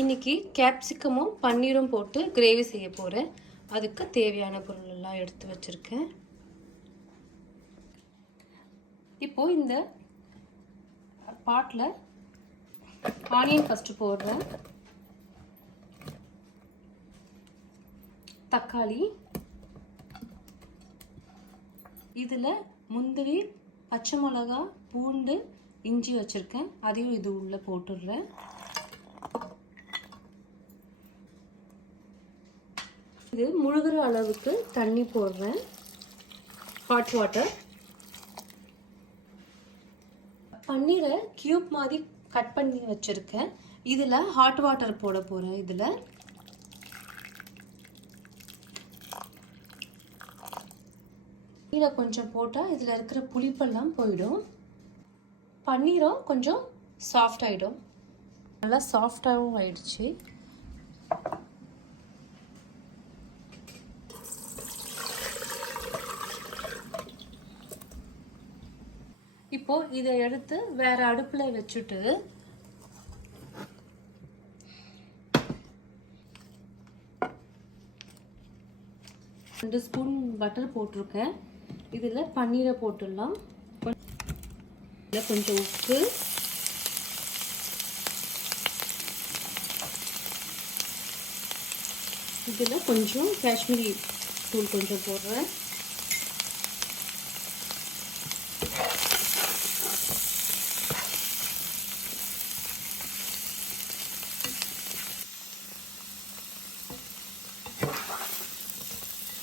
இன்னைக்கு கேப்சிகமும் பன்னீரும் போட்டு கிரேவி செய்ய போகிறேன். அதுக்கு தேவையான பொருள் எல்லாம் எடுத்து வச்சுருக்கேன். இப்போது இந்த பாட்டில் ஆனியன் ஃபஸ்ட்டு போடுறேன். தக்காளி, இதில் முந்திரி, பச்சை மிளகா, பூண்டு, இஞ்சி வச்சுருக்கேன். அதையும் இது உள்ளே போட்டுடுறேன். இது முழுகிற அளவுக்கு தண்ணி போடுறேன், ஹாட் வாட்டர். பன்னீரை கியூப் மாதிரி கட் பண்ணி வச்சுருக்கேன். இதில் ஹாட் வாட்டர் போட போகிறேன். இதில் கொஞ்சம் போட்டால் இதில் இருக்கிற புளிப்பெல்லாம் போயிடும். பன்னீரும் கொஞ்சம் சாஃப்ட் ஆகிடும். நல்லா சாஃப்டாகவும் ஆயிடுச்சு. இப்போ இதை எடுத்து வேற அடுப்புல வச்சுட்டு ரெண்டு ஸ்பூன் பட்டர் போட்டிருக்கேன். இதில் பன்னீரை போட்டுடலாம். கொஞ்சம் உப்பு, இதில் கொஞ்சம் காஷ்மீரி தூள் கொஞ்சம் போடுறேன்.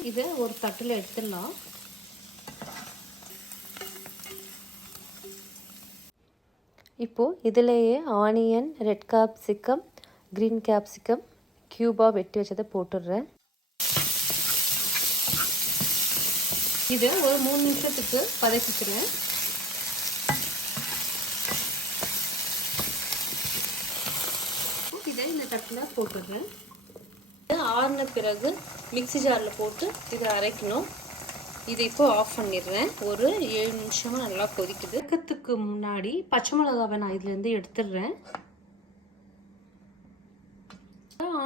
இதை ஒரு தட்டில் எடுத்துடலாம். இப்போது இதிலேயே onion, red capsicum, green capsicum க்யூபாக வெட்டி வச்சதை போட்டுடுறேன். இது ஒரு 3 நிமிஷத்துக்கு பதக்கிக்கிறேன். இதை இந்த தட்டில் போட்டுடுறேன். ஆறின பிறகு மிக்ஸி ஜாரில் போட்டு இதை அரைக்கணும். இதை இப்போ ஆஃப் பண்ணிடுறேன். ஒரு 7 நிமிஷமாக நல்லா கொதிக்குது. இறக்கத்துக்கு முன்னாடி பச்சை மிளகாவை நான் இதுலேருந்து எடுத்துடுறேன்.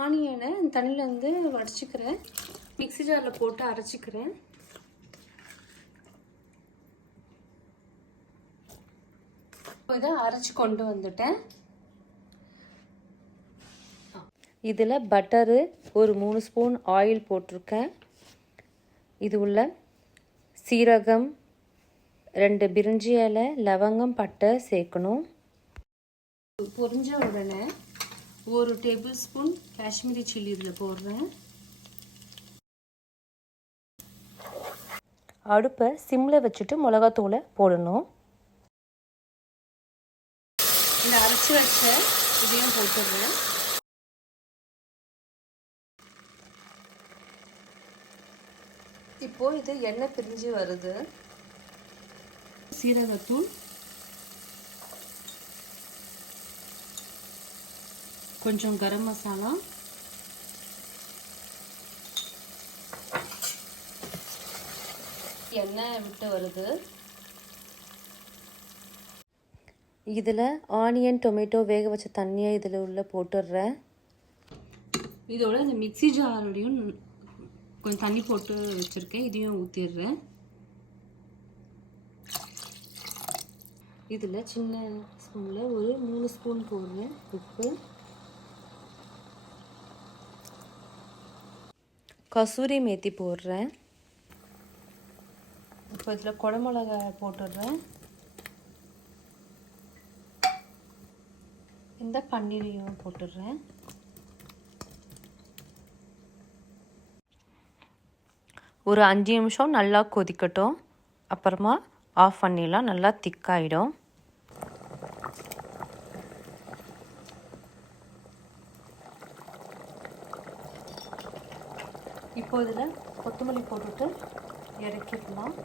ஆனியனை தண்ணியிலேருந்து வடிச்சிக்கிறேன். மிக்ஸி ஜாரில் போட்டு அரைச்சிக்கிறேன். இதை அரைச்சி கொண்டு வந்துட்டேன். இதில் பட்டரு ஒரு 3 ஸ்பூன் ஆயில் போட்டிருக்கேன். இது உள்ள சீரகம், 2 பிரிஞ்சி இலை, லவங்கம், பட்டை சேர்க்கணும். பொரிஞ்ச உடனே 1 டேபிள் ஸ்பூன் காஷ்மீரி சில்லி இதில் போடுறேன். அடுப்பை சிம்மில் வச்சுட்டு மிளகாத்தூளை போடணும். இந்த அரைச்சி வச்ச இதையும் போட்டுடுறேன். இப்போ இது எண்ணெய் பிரிஞ்சு வருது. சீரகத்தூள், கொஞ்சம் கரம் மசாலா, எண்ணெய் விட்டு வருது. இதில் ஆனியன், டொமேட்டோ வேக வச்ச தண்ணியை இதில் உள்ள போட்டுடுறேன். இதோட இந்த மிக்ஸி ஜாரோடையும் கொஞ்சம் தண்ணி போட்டு வச்சுருக்கேன். இதையும் ஊற்றிடுறேன். இதில் சின்ன ஸ்பூனில் ஒரு 3 ஸ்பூன் போடுறேன் உப்பு. கசூரி மேத்தி போடுறேன். இப்போ இதில் குடமிளகா போட்டுடுறேன். இந்த பன்னீரையும் போட்டுடுறேன். ஒரு 5 நிமிஷம் நல்லா கொதிக்கட்டும். அப்புறமா ஆஃப் பண்ணிடலாம். நல்லா திக்காயிடும். இப்போ இதில் கொத்தமல்லி போட்டுட்டு இறக்கிடலாம்.